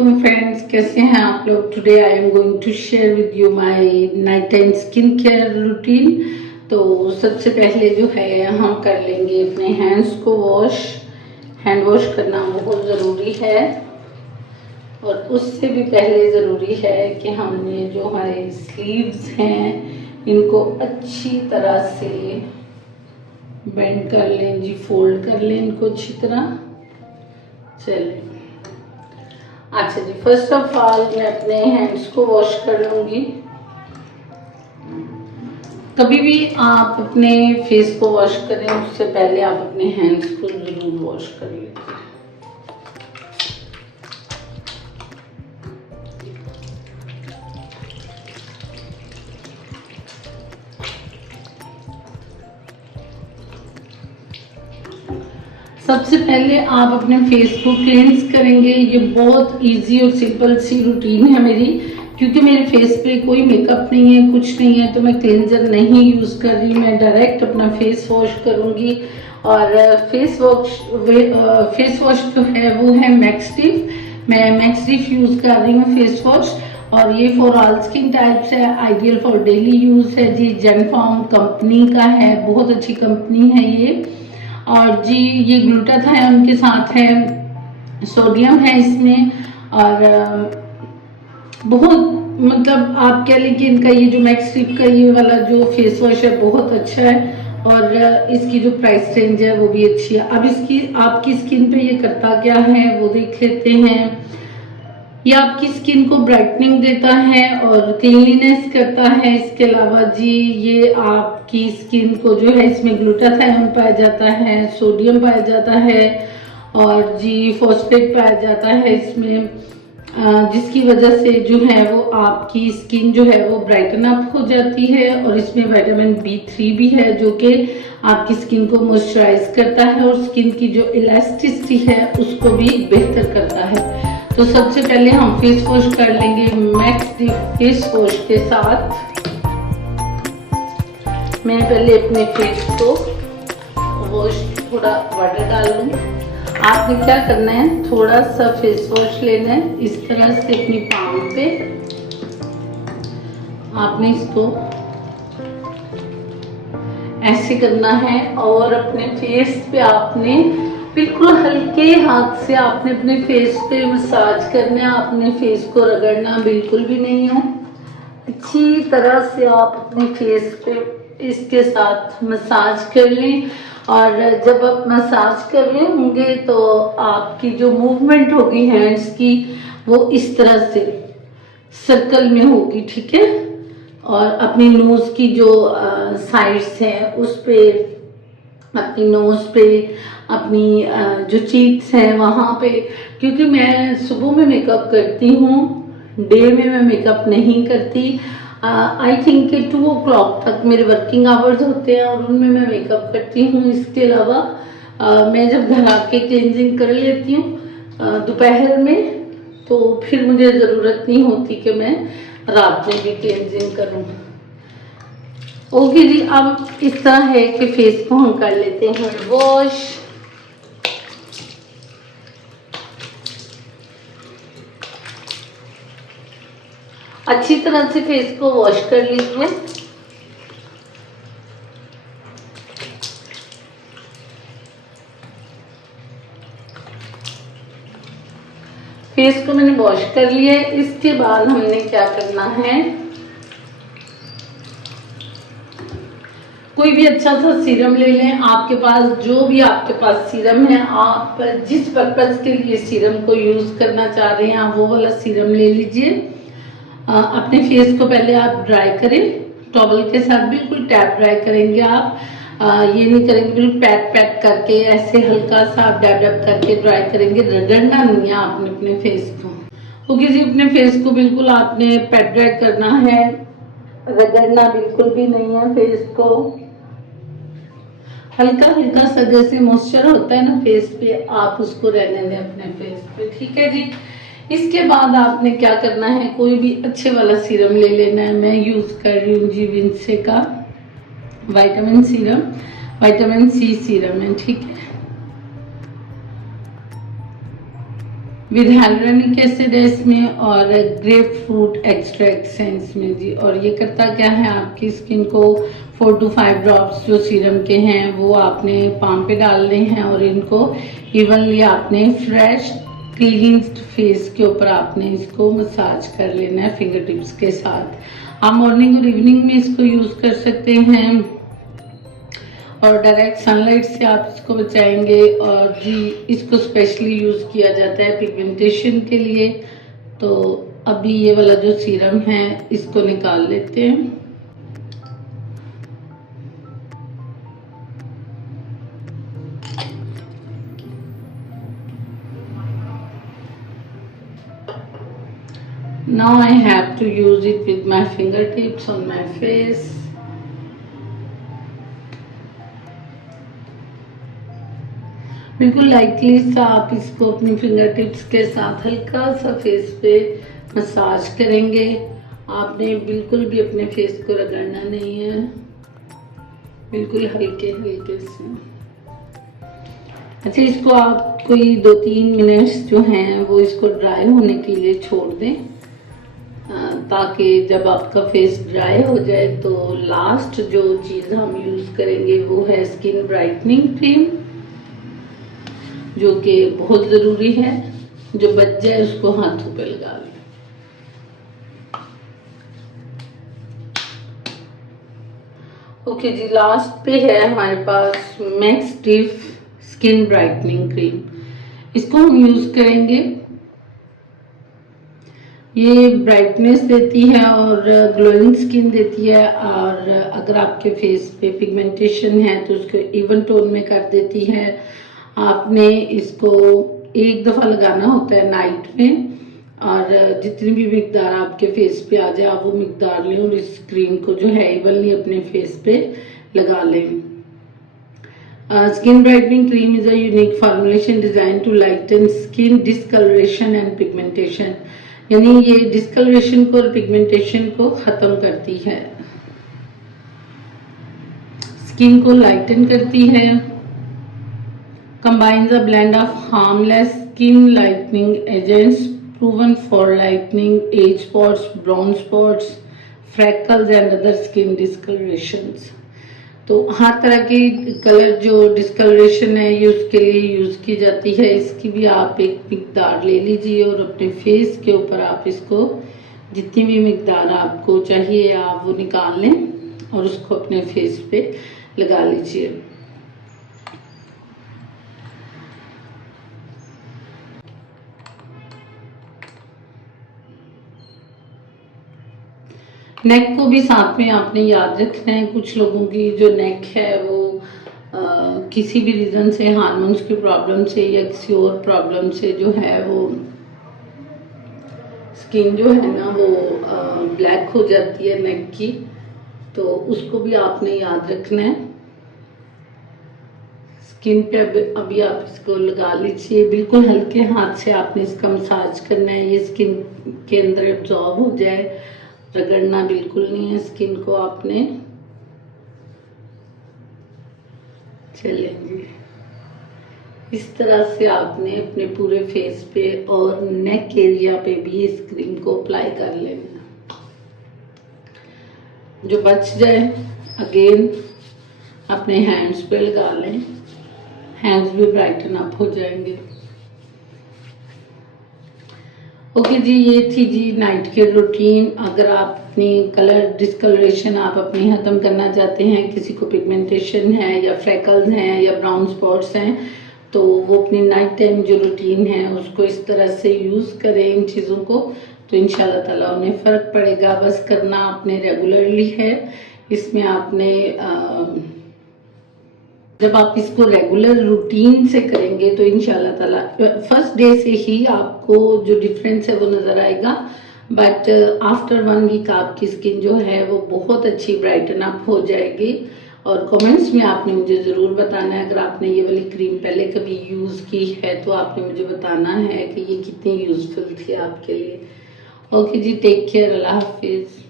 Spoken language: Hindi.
वालेकुम फ्रेंड्स, कैसे हैं आप लोग। Today I am going to share with you my night time skin care routine. तो सबसे पहले जो है हम कर लेंगे अपने हैंड्स को वॉश। हैंड वॉश करना बहुत ज़रूरी है और उससे भी पहले ज़रूरी है कि हमने जो हमारे स्लीव्स हैं इनको अच्छी तरह से बेंड कर लें जी, फोल्ड कर लें इनको अच्छी तरह। चलिए, अच्छा जी, फर्स्ट ऑफ ऑल मैं अपने हैंड्स को वॉश कर लूँगी। कभी भी आप अपने फेस को वॉश करें उससे पहले आप अपने हैंड्स को ज़रूर वॉश कर लें। सबसे पहले आप अपने फेस को क्लींस करेंगे। ये बहुत इजी और सिंपल सी रूटीन है मेरी, क्योंकि मेरे फेस पे कोई मेकअप नहीं है, कुछ नहीं है, तो मैं क्लेंजर नहीं यूज़ कर रही। मैं डायरेक्ट अपना फेस वॉश करूँगी और फेस वॉश जो है वो है मैक्सटिफ। मैं मैक्सटिफ यूज़ कर रही हूँ फेस वॉश, और ये फॉर ऑल स्किन टाइप्स है, आइडियल फॉर डेली यूज़ है जी। जेनफॉर्म कंपनी का है, बहुत अच्छी कंपनी है ये। और जी ये ग्लूटाथायोन के साथ है, सोडियम है इसमें, और बहुत मतलब आप कह लें कि इनका ये जो मैक्सटिफ का ये वाला जो फेस वॉश है बहुत अच्छा है, और इसकी जो प्राइस रेंज है वो भी अच्छी है। अब इसकी आपकी स्किन पे ये करता क्या है वो देख लेते हैं। ये आपकी स्किन को ब्राइटनिंग देता है और क्लीनलीनेस करता है। इसके अलावा जी ये आपकी स्किन को जो है, इसमें ग्लूटाथायोन पाया जाता है, सोडियम पाया जाता है और जी फॉस्फेट पाया जाता है इसमें, जिसकी वजह से जो है वो आपकी स्किन जो है वो ब्राइटन अप हो जाती है। और इसमें विटामिन B3 भी है जो कि आपकी स्किन को मॉइस्चराइज करता है और स्किन की जो इलास्टिसिटी है उसको भी बेहतर करता है। तो सबसे पहले हम फेस वॉश कर लेंगे मैक्सटिफ फेस वॉश के साथ। मैं पहले अपने फेस को वॉश, थोड़ा वाटर डाल लूँ। आपने क्या करना है, थोड़ा सा फेस वॉश लेना है, इस तरह से अपनी पाम पे आपने इसको ऐसे करना है और अपने फेस पे आपने बिल्कुल हल्के हाथ से आपने अपने फेस पे मसाज करना है। आपने फेस को रगड़ना बिल्कुल भी नहीं है। अच्छी तरह से आप अपने फेस पे इसके साथ मसाज कर लें, और जब आप मसाज कर रहे होंगे तो आपकी जो मूवमेंट होगी हैंड्स की वो इस तरह से सर्कल में होगी, ठीक है। और अपनी नोज की जो साइड्स हैं उस पे, अपनी नोज पे, अपनी जो चीक्स हैं वहाँ पे, क्योंकि मैं सुबह में मेकअप करती हूँ, डे में मैं मेकअप नहीं करती। आई थिंक कि 2 o'clock तक मेरे वर्किंग आवर्स होते हैं और उनमें मैं मेकअप करती हूँ। इसके अलावा मैं जब घर आके क्लिनजिंग कर लेती हूँ दोपहर में, तो फिर मुझे ज़रूरत नहीं होती कि मैं रात में भी क्लिनजिंग करूँ। ओके जी, अब इस तरह है कि फेस को हम कर लेते हैं वॉश। अच्छी तरह से फेस को वॉश कर लीजिए। फेस को मैंने वॉश कर लिया है। इसके बाद हमने क्या करना है, कोई भी अच्छा सा सीरम ले लें। आपके पास जो भी आपके पास सीरम है, आप जिस पर्पज के लिए सीरम को यूज करना चाह रहे हैं आप वो वाला सीरम ले लीजिए। अपने फेस को पहले आप ड्राई करें टॉवल के साथ, बिल्कुल टैप ड्राई करेंगे आप। ये नहीं करेंगे बिल्कुल पैक पैक करके, ऐसे हल्का सा आप डैब डैब करके ड्राई करेंगे, रगड़ना नहीं है आपने अपने फेस को। ओके जी, अपने फेस को बिल्कुल आपने पैक ड्राई करना है, रगड़ना बिल्कुल भी नहीं है फेस को। हल्का हल्का सा जैसे मॉइस्चर होता है ना फेस पे, आप उसको रहने दें अपने फेस पे, ठीक है जी। इसके बाद आपने क्या करना है, कोई भी अच्छे वाला सीरम ले लेना है। मैं यूज कर रही हूँ जी विंसे का vitamin serum, vitamin C serum है, ठीक है। विद hyaluronic एसिड है इसमें और ग्रेप फ्रूट एक्सट्रैक्ट है इसमें जी। और ये करता क्या है, आपकी स्किन को 4 to 5 ड्रॉप्स जो सीरम के हैं वो आपने पाम पे डालने हैं और इनको इवनली आपने फ्रेश क्लीन्स्ड फेस के ऊपर आपने इसको मसाज कर लेना है फिंगर टिप्स के साथ। आप मॉर्निंग और इवनिंग में इसको यूज कर सकते हैं और डायरेक्ट सनलाइट से आप इसको बचाएंगे। और जी इसको स्पेशली यूज किया जाता है पिगमेंटेशन के लिए। तो अभी ये वाला जो सीरम है इसको निकाल लेते हैं। Now I have to use it with my fingertips on my face. बिल्कुल लाइटली सा आप इसको अपनी फिंगर टिप्स के साथ हल्का सा फेस पे मसाज करेंगे। आपने बिल्कुल भी अपने फेस को रगड़ना नहीं है, बिल्कुल हल्के हल्के से। अच्छा, इसको आप कोई 2-3 मिनट्स जो हैं वो इसको ड्राई होने के लिए छोड़ दें, ताकि जब आपका फेस ड्राई हो जाए तो लास्ट जो चीज़ हम यूज़ करेंगे वो है स्किन ब्राइटनिंग क्रीम, जो कि बहुत ज़रूरी है। जो बच जाए उसको हाथों पे लगा लें। ओके जी, लास्ट पे है हमारे पास मैक्स डिफ स्किन ब्राइटनिंग क्रीम। इसको हम यूज़ करेंगे। ये ब्राइटनेस देती है और ग्लोइंग स्किन देती है, और अगर आपके फेस पे पिगमेंटेशन है तो उसको इवन टोन में कर देती है। आपने इसको एक दफ़ा लगाना होता है नाइट में, और जितनी भी मिकदार आपके फेस पे आ जाए आप वो मिकदार लें और इस क्रीम को जो है इवनली अपने फेस पे लगा लें। Skin brightening cream is a unique formulation design to lighten skin discolouration and pigmentation. यानी ये डिस्कलरेशन को और पिगमेंटेशन को ख़त्म करती है, स्किन को लाइटन करती है। Combines a blend of harmless skin lightening agents proven for lightening age spots, brown spots, freckles and other skin discolourations. तो हर तरह की कलर जो डिस्कलरेशन है ये उसके लिए यूज़ की जाती है। इसकी भी आप एक मिकदार ले लीजिए और अपने फेस के ऊपर आप इसको जितनी भी मिकदार आपको चाहिए आप वो निकाल लें और उसको अपने फेस पे लगा लीजिए। नेक को भी साथ में आपने याद रखना है। कुछ लोगों की जो नेक है वो किसी भी रीज़न से, हार्मोन्स की प्रॉब्लम से या किसी और प्रॉब्लम से जो है वो स्किन जो है ना वो ब्लैक हो जाती है नेक की, तो उसको भी आपने याद रखना है। स्किन पे अभी आप इसको लगा लीजिए, बिल्कुल हल्के हाथ से आपने इसका मसाज करना है, ये स्किन के अंदर एब्जॉर्ब हो जाए। रगड़ना बिल्कुल नहीं है स्किन को आपने। चलेंगे इस तरह से आपने अपने पूरे फेस पे और नेक एरिया पे भी इस क्रीम को अप्लाई कर लेना। जो बच जाए अगेन अपने हैंड्स पे लगा लें, हैंड्स भी ब्राइटन अप हो जाएंगे। ओके जी, ये थी जी नाइट के रूटीन। अगर आप अपनी कलर डिस्कलरेशन आप अपनी ख़त्म करना चाहते हैं, किसी को पिगमेंटेशन है या फ्रैकल्स हैं या ब्राउन स्पॉट्स हैं, तो वो अपनी नाइट टाइम जो रूटीन है उसको इस तरह से यूज़ करें इन चीज़ों को, तो इंशाल्लाह ताला उन्हें फ़र्क पड़ेगा। बस करना आपने रेगुलरली है। इसमें आपने जब आप इसको रेगुलर रूटीन से करेंगे तो इंशाल्लाह ताला फर्स्ट डे से ही आपको जो डिफरेंस है वो नज़र आएगा, बट आफ्टर 1 वीक आपकी स्किन जो है वो बहुत अच्छी ब्राइटन अप हो जाएगी। और कमेंट्स में आपने मुझे ज़रूर बताना है, अगर आपने ये वाली क्रीम पहले कभी यूज़ की है तो आपने मुझे बताना है कि ये कितनी यूज़फुल थी आपके लिए। ओके जी, टेक केयर, अल्लाह हाफिज़।